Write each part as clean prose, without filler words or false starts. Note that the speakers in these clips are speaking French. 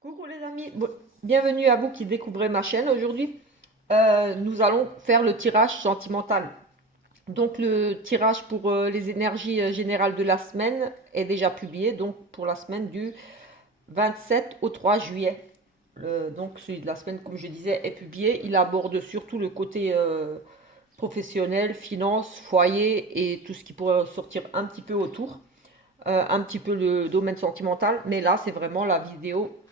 Coucou les amis, bienvenue à vous qui découvrez ma chaîne aujourd'hui. Nous allons faire le tirage sentimental. Donc le tirage pour les énergies générales de la semaine est déjà publié, donc pour la semaine du 27 au 3 juillet. Donc celui de la semaine, comme je disais, est publié. Il aborde surtout le côté professionnel, finance, foyer et tout ce qui pourrait sortir un petit peu autour. Un petit peu le domaine sentimental, mais là c'est vraiment la vidéo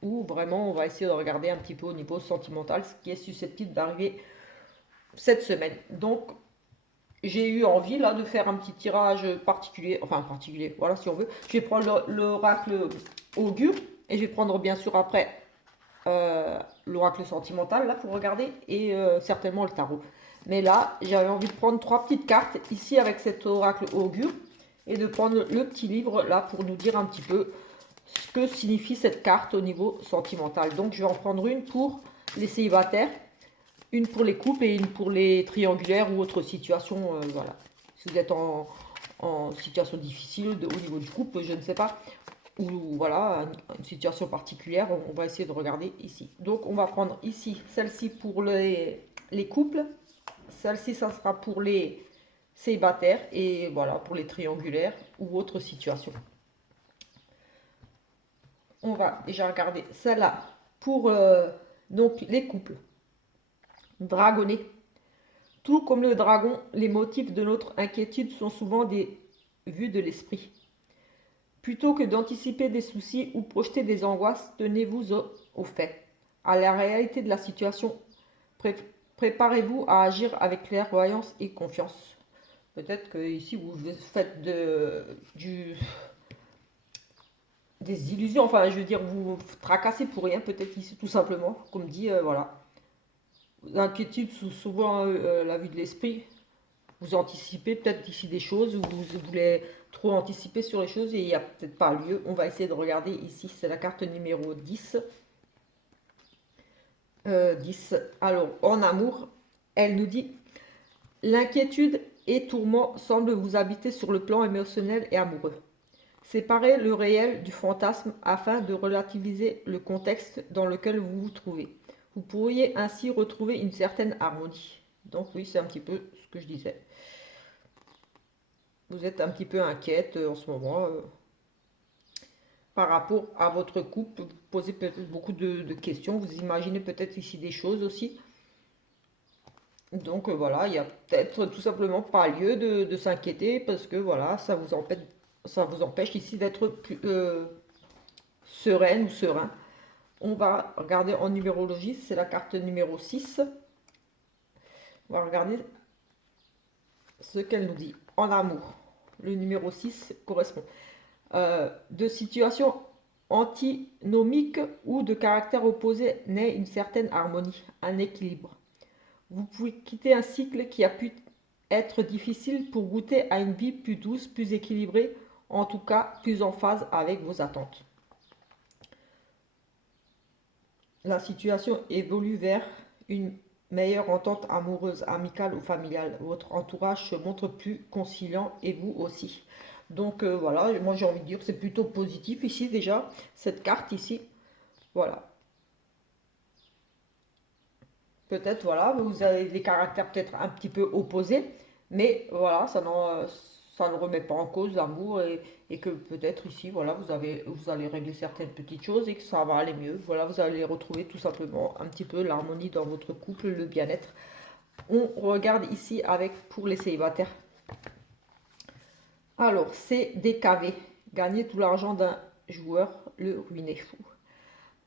où vraiment on va essayer de regarder un petit peu au niveau sentimental ce qui est susceptible d'arriver cette semaine. Donc j'ai eu envie là de faire un petit tirage particulier, enfin particulier, voilà si on veut. Je vais prendre l'oracle augure et je vais prendre bien sûr après l'oracle sentimental là pour regarder et certainement le tarot. Mais là j'avais envie de prendre trois petites cartes ici avec cet oracle augure et de prendre le petit livre là pour nous dire un petit peu ce que signifie cette carte au niveau sentimental. Donc je vais en prendre une pour les célibataires, une pour les couples et une pour les triangulaires ou autres situations. Voilà. Si vous êtes en situation difficile au niveau du couple, je ne sais pas, ou voilà, une situation particulière, on va essayer de regarder ici. Donc on va prendre ici celle-ci pour les couples, celle-ci ça sera pour les célibataires et voilà pour les triangulaires ou autres situations. On va déjà regarder celle-là pour donc les couples. Dragonnet. Tout comme le dragon, les motifs de notre inquiétude sont souvent des vues de l'esprit. Plutôt que d'anticiper des soucis ou projeter des angoisses, tenez-vous au fait, à la réalité de la situation. Préparez-vous à agir avec clairvoyance et confiance. Peut-être que ici vous faites des illusions, enfin je veux dire vous vous tracassez pour rien peut-être ici tout simplement, comme dit, voilà. L'inquiétude, souvent la vue de l'esprit, vous anticipez peut-être ici des choses, ou vous voulez trop anticiper sur les choses et il n'y a peut-être pas lieu. On va essayer de regarder ici, c'est la carte numéro 10. 10. Alors, en amour, elle nous dit, l'inquiétude et tourment semblent vous habiter sur le plan émotionnel et amoureux. Séparez le réel du fantasme afin de relativiser le contexte dans lequel vous vous trouvez. Vous pourriez ainsi retrouver une certaine harmonie. Donc oui, c'est un petit peu ce que je disais. Vous êtes un petit peu inquiète en ce moment par rapport à votre couple. Vous posez peut-être beaucoup de questions. Vous imaginez peut-être ici des choses aussi. Donc voilà, il y a peut-être tout simplement pas lieu de s'inquiéter parce que voilà, ça vous empêche ici d'être plus sereine ou serein. On va regarder en numérologie, c'est la carte numéro 6. On va regarder ce qu'elle nous dit. En amour, le numéro 6 correspond. De situations antinomiques ou de caractères opposés naît une certaine harmonie, un équilibre. Vous pouvez quitter un cycle qui a pu être difficile pour goûter à une vie plus douce, plus équilibrée, en tout cas plus en phase avec vos attentes. La situation évolue vers une meilleure entente amoureuse, amicale ou familiale. Votre entourage se montre plus conciliant et vous aussi. Donc voilà, moi j'ai envie de dire que c'est plutôt positif ici déjà, cette carte ici. Voilà. Peut-être, voilà, vous avez des caractères peut-être un petit peu opposés, mais voilà, ça ne remet pas en cause l'amour et que peut-être ici, voilà, vous allez régler certaines petites choses et que ça va aller mieux. Voilà, vous allez retrouver tout simplement un petit peu l'harmonie dans votre couple, le bien-être. On regarde ici avec pour les célibataires. Alors, c'est DKV. Gagner tout l'argent d'un joueur, le ruiner fou.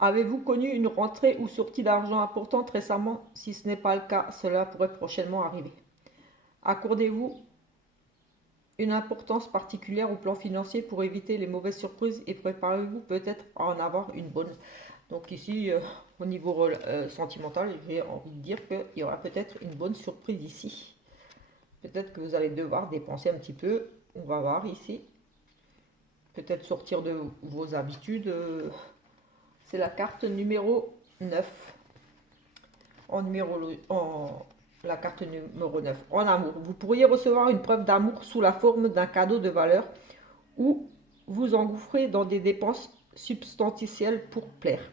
Avez-vous connu une rentrée ou sortie d'argent importante récemment? Si ce n'est pas le cas, cela pourrait prochainement arriver. Accordez-vous une importance particulière au plan financier pour éviter les mauvaises surprises et préparez-vous peut-être à en avoir une bonne. Donc ici, au niveau sentimental, j'ai envie de dire qu'il y aura peut-être une bonne surprise ici. Peut-être que vous allez devoir dépenser un petit peu. On va voir ici. Peut-être sortir de vos habitudes. C'est la carte numéro 9. En la carte numéro 9. En amour. Vous pourriez recevoir une preuve d'amour sous la forme d'un cadeau de valeur ou vous engouffrer dans des dépenses substantielle pour plaire.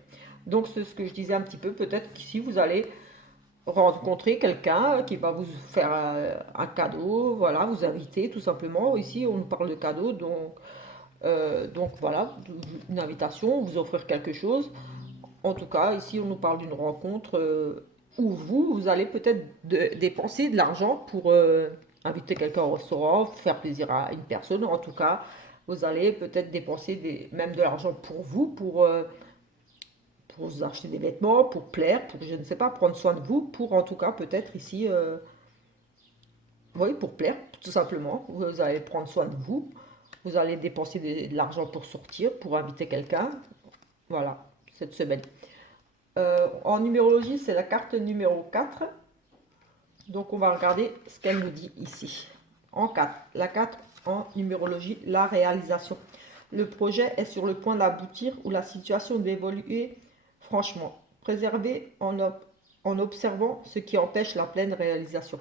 Donc c'est ce que je disais un petit peu, peut-être qu'ici vous allez rencontrer quelqu'un qui va vous faire un cadeau, voilà, vous inviter tout simplement. Ici on nous parle de cadeau, donc voilà, une invitation, vous offrir quelque chose. En tout cas, ici on nous parle d'une rencontre où vous allez peut-être dépenser de l'argent pour inviter quelqu'un au restaurant, faire plaisir à une personne. En tout cas, vous allez peut-être dépenser même de l'argent pour vous, pour vous acheter des vêtements, pour plaire, pour, je ne sais pas, prendre soin de vous, pour en tout cas peut-être ici, oui, pour plaire, tout simplement. Vous allez prendre soin de vous, vous allez dépenser de l'argent pour sortir, pour inviter quelqu'un. Voilà, cette semaine. En numérologie, c'est la carte numéro 4. Donc on va regarder ce qu'elle nous dit ici. En 4. La 4 en numérologie, la réalisation. Le projet est sur le point d'aboutir ou la situation d'évoluer franchement. Préservez en observant ce qui empêche la pleine réalisation.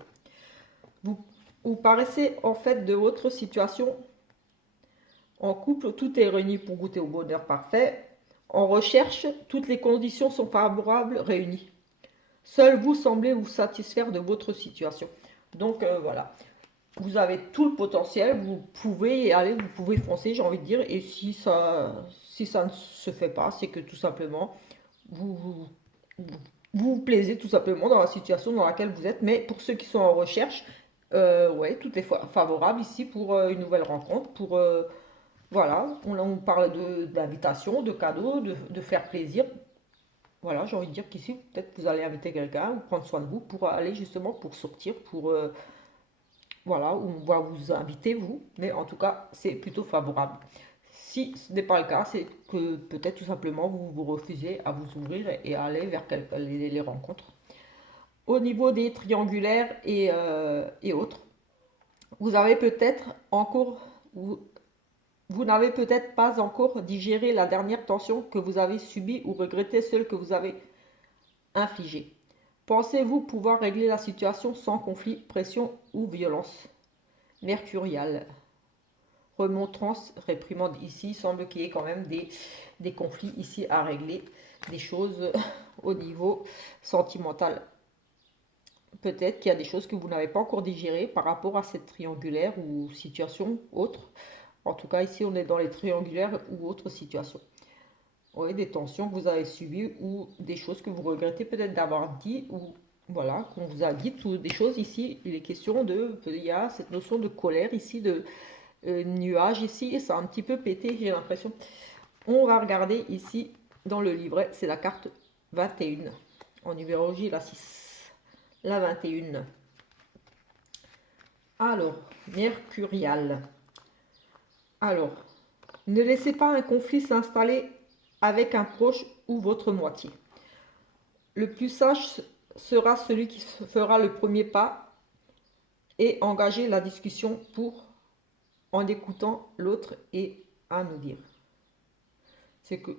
Vous paraissez en fait de votre situation en couple, tout est réuni pour goûter au bonheur parfait. En recherche, toutes les conditions sont favorables réunies. Seul vous semblez vous satisfaire de votre situation. Donc voilà, vous avez tout le potentiel, vous pouvez y aller, vous pouvez foncer, j'ai envie de dire. Et si ça ne se fait pas, c'est que tout simplement, vous vous plaisez tout simplement dans la situation dans laquelle vous êtes. Mais pour ceux qui sont en recherche, ouais, tout est favorable ici pour une nouvelle rencontre, pour voilà, on parle d'invitation, de cadeaux, de faire plaisir. Voilà, j'ai envie de dire qu'ici, peut-être vous allez inviter quelqu'un ou prendre soin de vous pour aller justement pour sortir, pour voilà, on va vous inviter vous, mais en tout cas, c'est plutôt favorable. Si ce n'est pas le cas, c'est que peut-être tout simplement vous vous refusez à vous ouvrir et à aller vers les rencontres. Au niveau des triangulaires et autres, vous avez peut-être encore, vous n'avez peut-être pas encore digéré la dernière tension que vous avez subie ou regretté celle que vous avez infligée. Pensez-vous pouvoir régler la situation sans conflit, pression ou violence mercuriale? Remontrance, réprimande ici, il semble qu'il y ait quand même des conflits ici à régler, des choses au niveau sentimental. Peut-être qu'il y a des choses que vous n'avez pas encore digérées par rapport à cette triangulaire ou situation autre. En tout cas, ici, on est dans les triangulaires ou autres situations. Oui, des tensions que vous avez subies ou des choses que vous regrettez peut-être d'avoir dit ou voilà, qu'on vous a dit, ou des choses ici. Il est question il y a cette notion de colère ici, de nuage ici, et ça a un petit peu pété, j'ai l'impression. On va regarder ici dans le livret, c'est la carte 21. En numérologie, la 6. La 21. Alors, mercurial. Alors, ne laissez pas un conflit s'installer avec un proche ou votre moitié. Le plus sage sera celui qui fera le premier pas et engager la discussion en écoutant l'autre et à nous dire. C'est que,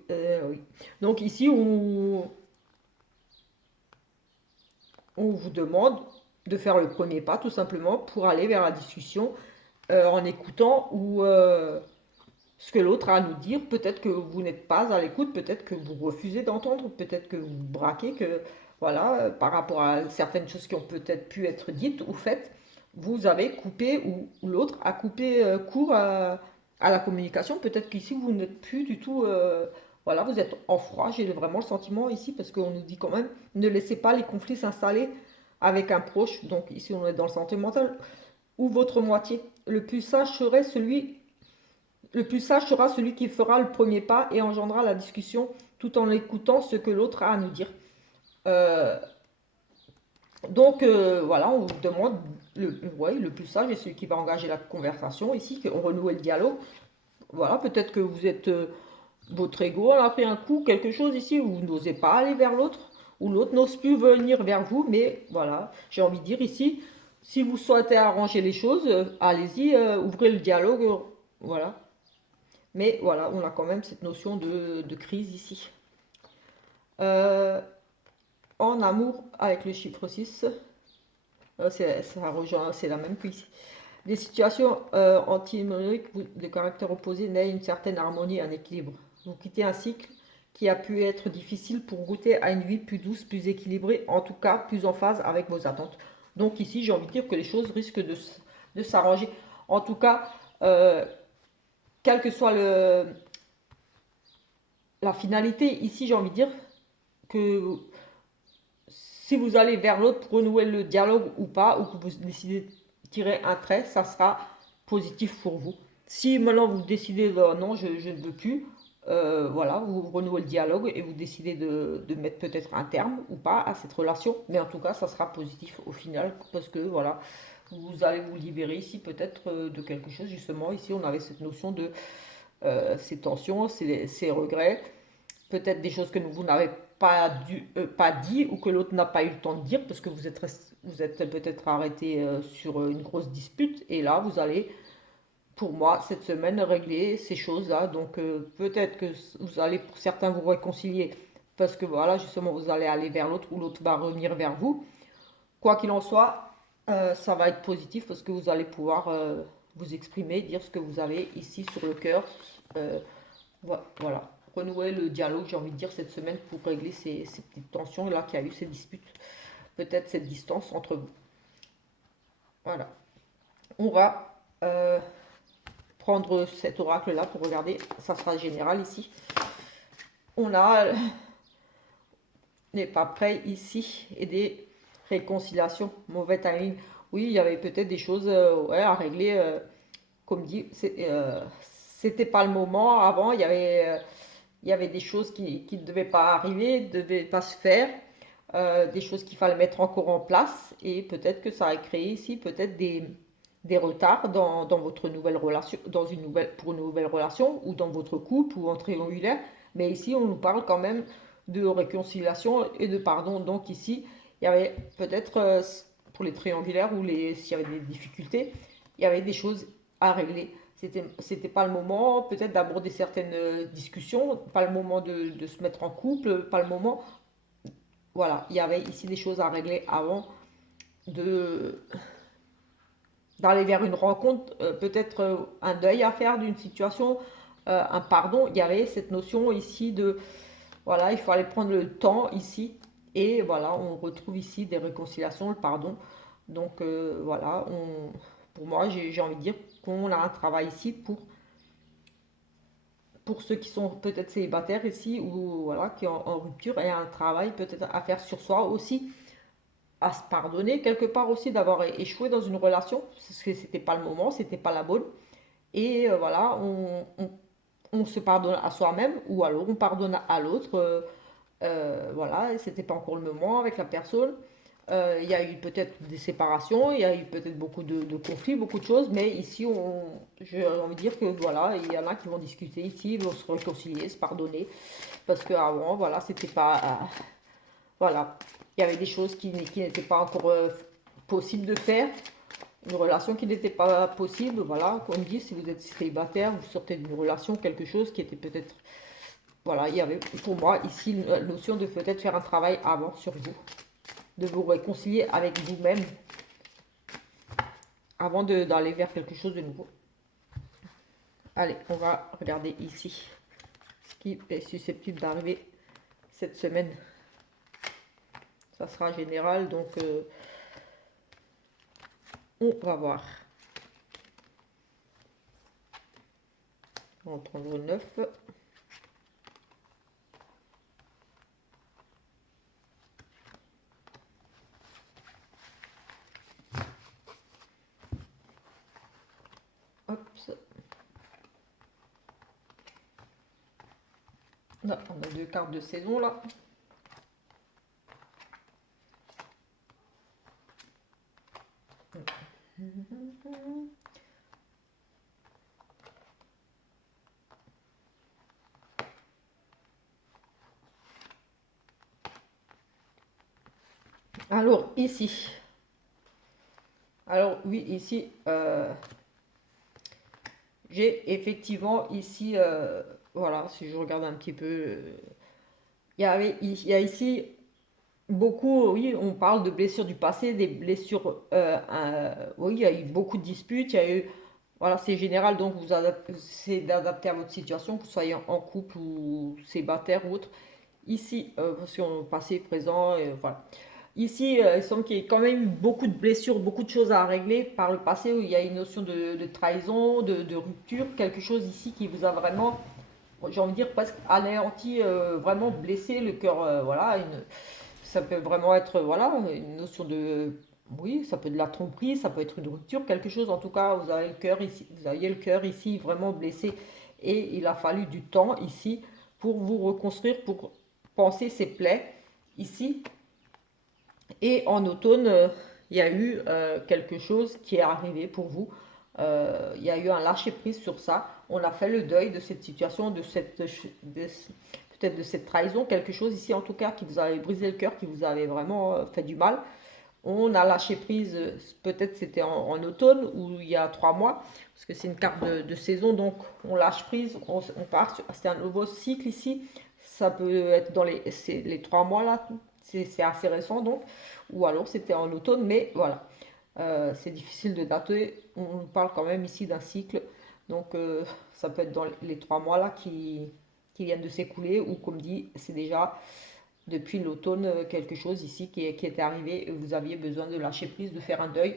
oui. Donc ici, on vous demande de faire le premier pas tout simplement pour aller vers la discussion en écoutant ou ce que l'autre a à nous dire. Peut-être que vous n'êtes pas à l'écoute, peut-être que vous refusez d'entendre, peut-être que vous braquez, que voilà, par rapport à certaines choses qui ont peut-être pu être dites ou faites, vous avez coupé ou l'autre a coupé court à la communication. Peut-être qu'ici vous n'êtes plus du tout, voilà, vous êtes en froid. J'ai vraiment le sentiment ici parce qu'on nous dit quand même ne laissez pas les conflits s'installer avec un proche. Donc ici on est dans le sentimental ou votre moitié. Le plus sage sera celui qui fera le premier pas et engendrera la discussion tout en écoutant ce que l'autre a à nous dire. Euh, voilà, on vous demande, ouais, le plus sage est celui qui va engager la conversation ici, qu'on renoue le dialogue. Voilà, peut-être que vous êtes, votre ego a pris un coup, quelque chose ici, où vous n'osez pas aller vers l'autre, ou l'autre n'ose plus venir vers vous, mais voilà, j'ai envie de dire ici, si vous souhaitez arranger les choses, allez-y, ouvrez le dialogue, voilà. Mais voilà, on a quand même cette notion de crise ici. Euh, En amour avec le chiffre 6, ça rejoint, c'est la même que ici. Les situations antinomiques de caractère opposé naissent une certaine harmonie, un équilibre. Vous quittez un cycle qui a pu être difficile pour goûter à une vie plus douce, plus équilibrée, en tout cas plus en phase avec vos attentes. Donc ici, j'ai envie de dire que les choses risquent de s'arranger. En tout cas, euh, quelle que soit la finalité, ici, j'ai envie de dire que si vous allez vers l'autre pour renouer le dialogue ou pas, ou que vous décidez de tirer un trait, ça sera positif pour vous. Si maintenant vous décidez non, je ne veux plus, voilà, vous renouez le dialogue et vous décidez de mettre peut-être un terme ou pas à cette relation, mais en tout cas, ça sera positif au final parce que voilà, vous allez vous libérer ici peut-être de quelque chose. Justement, ici, on avait cette notion de ces tensions, ces regrets, peut-être des choses que vous n'avez pas dit ou que l'autre n'a pas eu le temps de dire parce que vous êtes peut-être arrêté sur une grosse dispute et là vous allez, pour moi, cette semaine régler ces choses-là. Donc peut-être que vous allez pour certains vous réconcilier parce que voilà, justement, vous allez aller vers l'autre ou l'autre va revenir vers vous. Quoi qu'il en soit, ça va être positif parce que vous allez pouvoir vous exprimer, dire ce que vous avez ici sur le cœur. Euh, voilà, renouer le dialogue, j'ai envie de dire, cette semaine pour régler ces petites tensions là qu'il y a eu, ces disputes, peut-être cette distance entre vous. Voilà. On va prendre cet oracle là pour regarder, ça sera général ici. On a n'est pas prêt ici et des réconciliations, mauvais timing. Oui, il y avait peut-être des choses ouais, à régler, comme dit, c'était pas le moment. Avant, il y avait des choses qui ne devaient pas arriver, ne devaient pas se faire, des choses qu'il fallait mettre encore en place, et peut-être que ça a créé ici peut-être des retards dans votre nouvelle relation, pour une nouvelle relation, ou dans votre couple, ou en triangulaire. Mais ici, on nous parle quand même de réconciliation et de pardon. Donc ici, il y avait peut-être, pour les triangulaires, ou s'il y avait des difficultés, il y avait des choses à régler. C'était pas le moment peut-être d'aborder certaines discussions, pas le moment de se mettre en couple, pas le moment. Voilà, il y avait ici des choses à régler avant de d'aller vers une rencontre, peut-être un deuil à faire d'une situation, un pardon. Il y avait cette notion ici de, voilà, il fallait prendre le temps ici. Et voilà, on retrouve ici des réconciliations, le pardon. Donc voilà, pour moi, j'ai envie de dire qu'on a un travail ici pour ceux qui sont peut-être célibataires ici ou voilà, qui sont en rupture, et un travail peut-être à faire sur soi aussi, à se pardonner quelque part aussi d'avoir échoué dans une relation, parce que c'était pas le moment, c'était pas la bonne. Et voilà, on se pardonne à soi-même ou alors on pardonne à l'autre. Voilà, et c'était pas encore le moment avec la personne. Il y a eu peut-être des séparations, il y a eu peut-être beaucoup de conflits, beaucoup de choses, mais ici, j'ai envie de dire que voilà, il y en a qui vont discuter ici, ils vont se réconcilier, se pardonner, parce qu'avant, voilà, c'était pas. Voilà, il y avait des choses qui n'étaient pas encore possibles de faire, une relation qui n'était pas possible, voilà, comme dit, si vous êtes célibataire, vous sortez d'une relation, quelque chose qui était peut-être. Voilà, il y avait pour moi ici une notion de peut-être faire un travail avant sur vous, de vous réconcilier avec vous-même avant d'aller vers quelque chose de nouveau. Allez, on va regarder ici ce qui est susceptible d'arriver cette semaine. Ça sera général, donc on va voir. On va prendre 9. Hop. Là, on a deux cartes de saison là. Alors, ici. Alors, oui, ici, j'ai effectivement ici, voilà, si je regarde un petit peu, il y a ici beaucoup, oui, on parle de blessures du passé, des blessures, oui, il y a eu beaucoup de disputes, il y a eu Voilà, c'est général, donc c'est d'adapter à votre situation, que vous soyez en couple ou célibataire ou autre. Ici, parce qu'on passé, présent, et voilà. Ici, il semble qu'il y ait quand même eu beaucoup de blessures, beaucoup de choses à régler par le passé, où il y a une notion de trahison, de rupture, quelque chose ici qui vous a vraiment, j'ai envie de dire, presque anéanti, vraiment blessé le cœur. Voilà, ça peut vraiment être, voilà, une notion de, oui, ça peut être de la tromperie, ça peut être une rupture, quelque chose. En tout cas, vous avez le cœur ici, vous aviez le cœur ici vraiment blessé, et il a fallu du temps ici pour vous reconstruire, pour penser ces plaies ici. Et en automne, il y a eu quelque chose qui est arrivé pour vous. Il y a eu un lâcher-prise sur ça. On a fait le deuil de cette situation, peut-être de cette trahison, quelque chose ici en tout cas qui vous avait brisé le cœur, qui vous avait vraiment fait du mal. On a lâché prise, peut-être c'était en automne ou il y a 3 mois, parce que c'est une carte de saison, donc on lâche prise, on part, c'est un nouveau cycle ici. Ça peut être dans les 3 mois là, c'est assez récent donc, ou alors c'était en automne, mais voilà. C'est difficile de dater, on parle quand même ici d'un cycle, donc ça peut être dans les 3 mois là qui viennent de s'écouler, ou comme dit, c'est déjà depuis l'automne quelque chose ici qui était arrivé, et vous aviez besoin de lâcher prise, de faire un deuil,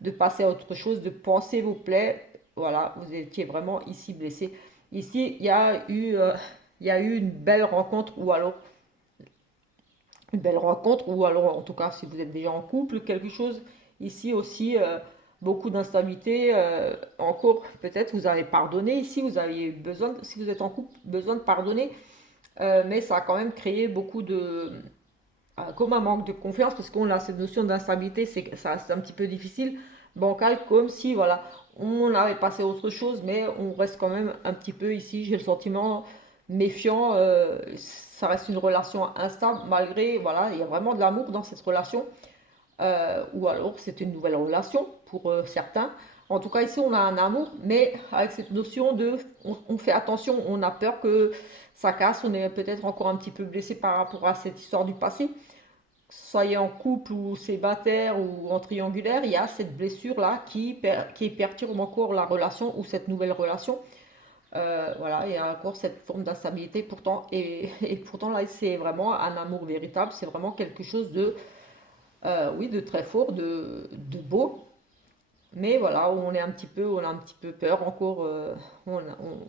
de passer à autre chose, de penser vos plaies. Voilà, vous étiez vraiment ici blessé. Ici, il y a eu une belle rencontre, ou alors une belle rencontre, ou alors en tout cas si vous êtes déjà en couple, quelque chose. Ici aussi, beaucoup d'instabilité. Encore, peut-être vous avez pardonné ici, vous avez besoin, si vous êtes en couple, besoin de pardonner, mais ça a quand même créé beaucoup de, comme un manque de confiance, parce qu'on a cette notion d'instabilité, c'est un petit peu difficile, bancal, comme si voilà, on avait passé à autre chose, mais on reste quand même un petit peu ici, j'ai le sentiment méfiant, ça reste une relation instable, malgré, voilà, il y a vraiment de l'amour dans cette relation, ou alors c'est une nouvelle relation pour certains. En tout cas, ici, on a un amour, mais avec cette notion de, on fait attention, on a peur que ça casse, on est peut-être encore un petit peu blessé par rapport à cette histoire du passé. Soyez en couple ou célibataire ou en triangulaire, il y a cette blessure-là qui perturbe encore la relation ou cette nouvelle relation. Voilà, il y a encore cette forme d'instabilité pourtant, et pourtant là, c'est vraiment un amour véritable, c'est vraiment quelque chose de, oui, de très fort, de beau, mais voilà, on a un petit peu peur encore, on, on-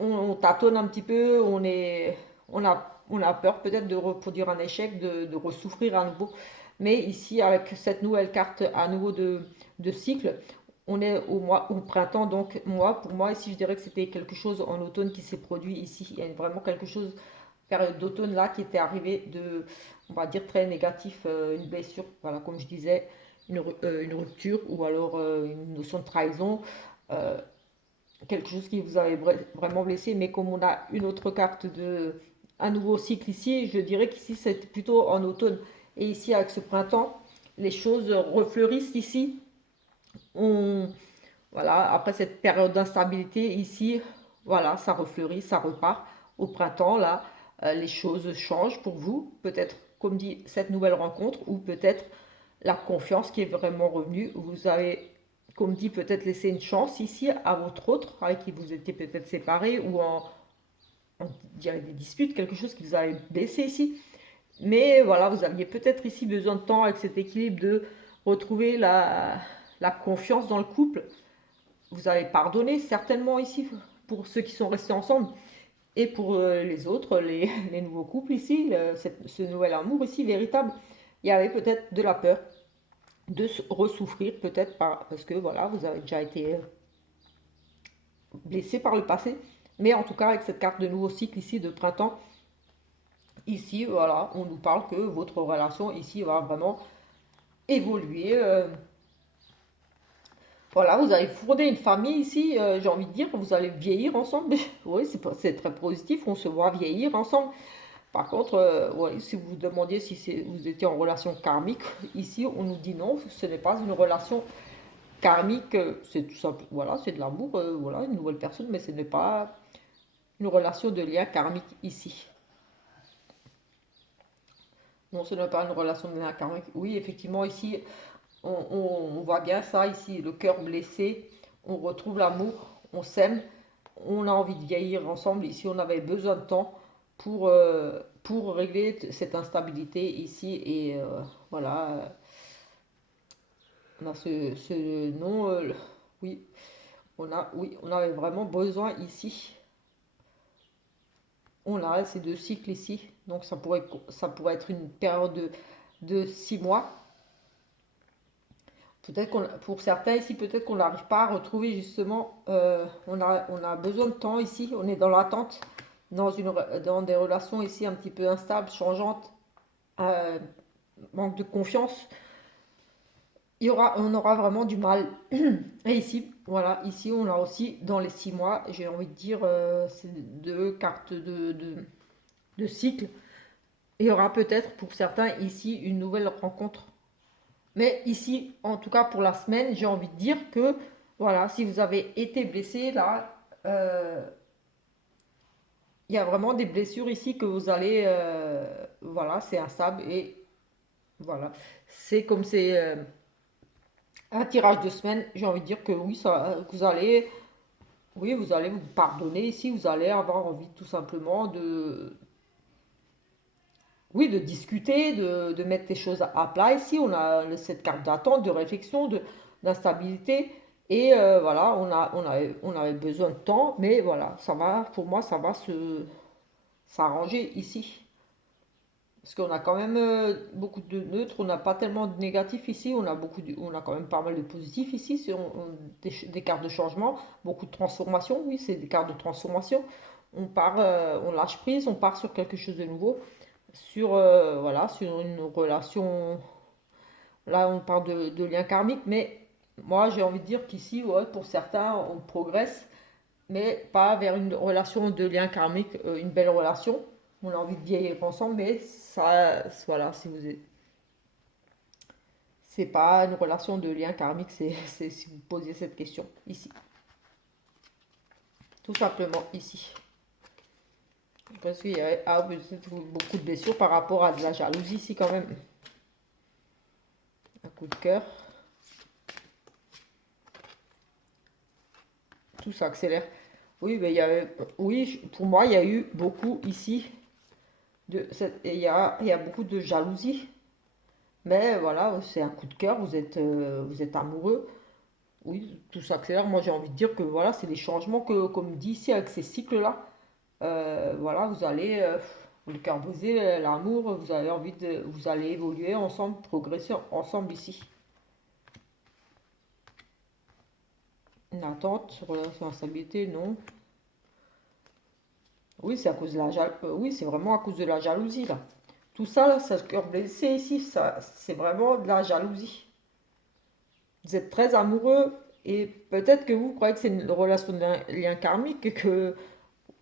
on tâtonne un petit peu, on a peur peut-être de reproduire un échec, de ressouffrir à nouveau. Mais ici, avec cette nouvelle carte à nouveau de cycle, on est au printemps. Donc, pour moi, ici, je dirais que c'était quelque chose en automne qui s'est produit ici. Il y a vraiment quelque chose, période d'automne là, qui était arrivé de, on va dire, très négatif, une blessure, voilà, comme je disais, une rupture, ou alors une notion de trahison. Euh, Quelque chose qui vous avait vraiment blessé, mais comme on a une autre carte de un nouveau cycle ici, je dirais qu'ici c'est plutôt en automne. Et ici avec ce printemps, les choses refleurissent ici. On, voilà, après cette période d'instabilité ici, voilà, ça refleurit, ça repart. Au printemps, là, les choses changent pour vous. Peut-être, comme dit, cette nouvelle rencontre, ou peut-être la confiance qui est vraiment revenue. Vous avez, comme dit, peut-être laissé une chance ici à votre autre, avec qui vous étiez peut-être séparés, ou en dirait des disputes, quelque chose qui vous avait blessé ici. Mais voilà, vous aviez peut-être ici besoin de temps avec cet équilibre de retrouver la confiance dans le couple. Vous avez pardonné certainement ici pour ceux qui sont restés ensemble, et pour les autres, les nouveaux couples ici, ce nouvel amour ici véritable. Il y avait peut-être de la peur de ressouffrir, peut-être parce que voilà, vous avez déjà été blessé par le passé. Mais en tout cas, avec cette carte de nouveau cycle ici de printemps, ici, voilà, on nous parle que votre relation ici va vraiment évoluer. Voilà, vous allez fonder une famille ici, j'ai envie de dire, vous allez vieillir ensemble. Oui, c'est très positif, on se voit vieillir ensemble. Par contre, ouais, si vous vous demandiez si vous étiez en relation karmique, ici, on nous dit non, ce n'est pas une relation karmique, c'est tout simple, voilà, c'est de l'amour, voilà, une nouvelle personne, mais ce n'est pas une relation de lien karmique ici. Non, ce n'est pas une relation de lien karmique. Oui, effectivement, ici, on voit bien ça, ici, le cœur blessé. on retrouve l'amour, on s'aime, on a envie de vieillir ensemble. Ici, on avait besoin de temps pour régler cette instabilité ici. Et voilà, on a ce nom. Oui, oui, on avait vraiment besoin ici. On a ces deux cycles ici. Donc ça pourrait être une période de 6 mois. Peut-être pour certains ici, peut-être qu'on n'arrive pas à retrouver justement, on a besoin de temps ici, on est dans l'attente, dans des relations ici un petit peu instables, changeantes, euh, manque de confiance, on aura vraiment du mal. Et ici, voilà, ici on a aussi dans les 6 mois, j'ai envie de dire, c'est deux cartes de cycle. Il y aura peut-être pour certains ici une nouvelle rencontre. Mais ici, en tout cas pour la semaine, j'ai envie de dire que, voilà, si vous avez été blessé, là, il y a vraiment des blessures ici que vous allez, voilà, c'est instable et voilà. C'est comme c'est un tirage de semaine, j'ai envie de dire que oui, vous allez vous pardonner ici, vous allez avoir envie tout simplement oui, de discuter, de mettre les choses à plat. Ici, on a cette carte d'attente, de réflexion, d'instabilité. Et voilà, on avait besoin de temps, mais voilà, ça va, pour moi, ça va s'arranger ici. Parce qu'on a quand même beaucoup de neutres, on n'a pas tellement de négatifs ici, on a quand même pas mal de positifs ici, des cartes de changement, beaucoup de transformation, oui, c'est des cartes de transformation. On lâche prise, on part sur quelque chose de nouveau, voilà, sur une relation. Là, on parle de lien karmique, mais moi, j'ai envie de dire qu'ici, ouais, pour certains, on progresse, mais pas vers une relation de lien karmique, une belle relation. On a envie de vieillir ensemble, mais ça, voilà, c'est pas une relation de lien karmique, c'est si vous posez cette question ici, tout simplement ici. Parce qu'il y a peut-être beaucoup de blessures par rapport à de la jalousie ici quand même. Un coup de cœur, tout s'accélère. Oui, mais oui, pour moi, il y a eu beaucoup ici il y a beaucoup de jalousie. Mais voilà, c'est un coup de cœur, vous êtes amoureux. Oui, tout s'accélère. Moi, j'ai envie de dire que voilà, c'est des changements que, comme dit ici, avec ces cycles-là, voilà, vous allez, le cœur brisé, l'amour, vous allez évoluer ensemble, progresser ensemble ici. Une attente, relation, instabilité, non. Oui, c'est à cause de oui, c'est vraiment à cause de la jalousie là. Tout ça là, ça cœur blessé ici, ça, c'est vraiment de la jalousie. Vous êtes très amoureux et peut-être que vous croyez que c'est une relation de lien karmique et que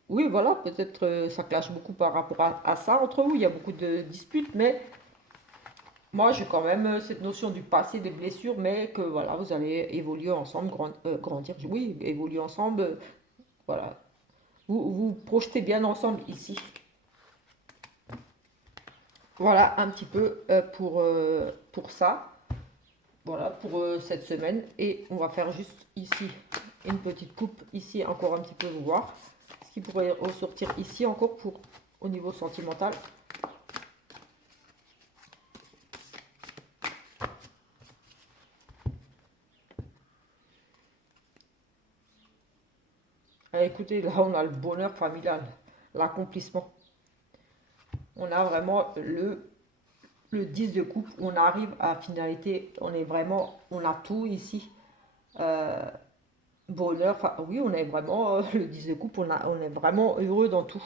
oui, voilà, peut-être ça clash beaucoup par rapport à ça entre vous. Il y a beaucoup de disputes, mais moi j'ai quand même cette notion du passé, des blessures, mais que voilà, vous allez évoluer ensemble, grandir. Oui, évoluer ensemble, voilà. Vous projetez bien ensemble ici. Voilà un petit peu pour ça. Voilà pour cette semaine. Et on va faire juste ici une petite coupe. Ici encore un petit peu, vous voir. Ce qui pourrait ressortir ici encore pour au niveau sentimental. Écoutez, là on a le bonheur familial, l'accomplissement. On a vraiment le 10 de coupe. On arrive à finalité. On a tout ici. Euh, bonheur, enfin oui, on est vraiment le 10 de coupe. On est vraiment heureux dans tout.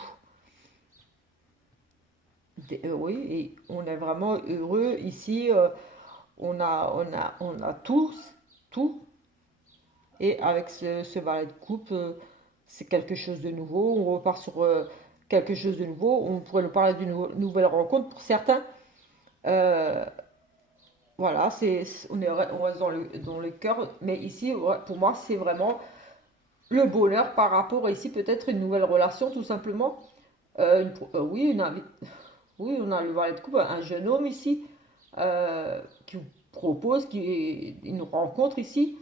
Oui, et on est vraiment heureux ici. On a tout. Et avec ce valet de coupe, c'est quelque chose de nouveau. On repart sur quelque chose de nouveau. On pourrait nous parler d'une nouvelle rencontre pour certains. Euh, voilà, on reste dans le cœur. Mais ici, ouais, pour moi, c'est vraiment le bonheur par rapport à ici, peut-être une nouvelle relation, tout simplement. Oui, oui, on a le valet de coupe, un jeune homme ici qui vous propose une rencontre ici.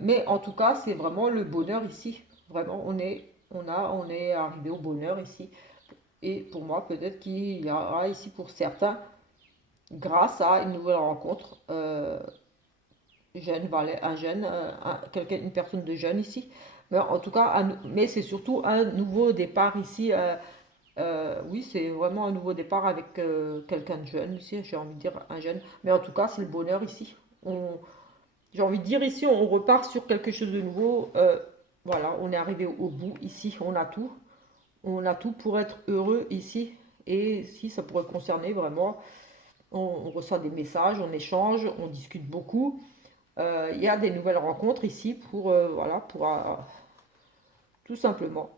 Mais en tout cas, c'est vraiment le bonheur ici. Vraiment, on est arrivé au bonheur ici. Et pour moi, peut-être qu'il y aura ici pour certains, grâce à une nouvelle rencontre, un jeune, une personne de jeune ici. Mais en tout cas, mais c'est surtout un nouveau départ ici. Oui, c'est vraiment un nouveau départ avec quelqu'un de jeune ici. J'ai envie de dire un jeune. Mais en tout cas, c'est le bonheur ici. J'ai envie de dire ici, on repart sur quelque chose de nouveau. Voilà, on est arrivé au bout ici. On a tout. On a tout pour être heureux ici. Et si ça pourrait concerner vraiment, on reçoit des messages, on échange, on discute beaucoup. Il y a des nouvelles rencontres ici pour, voilà, pour tout simplement.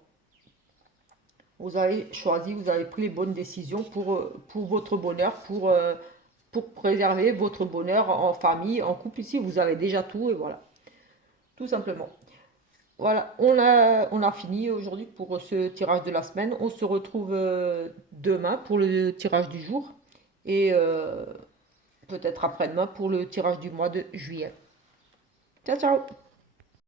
Vous avez choisi, vous avez pris les bonnes décisions pour votre bonheur, pour préserver votre bonheur en famille, en couple ici. Vous avez déjà tout et voilà, tout simplement. Voilà, on a fini aujourd'hui pour ce tirage de la semaine. On se retrouve demain pour le tirage du jour et peut-être après-demain pour le tirage du mois de juillet. Ciao, ciao!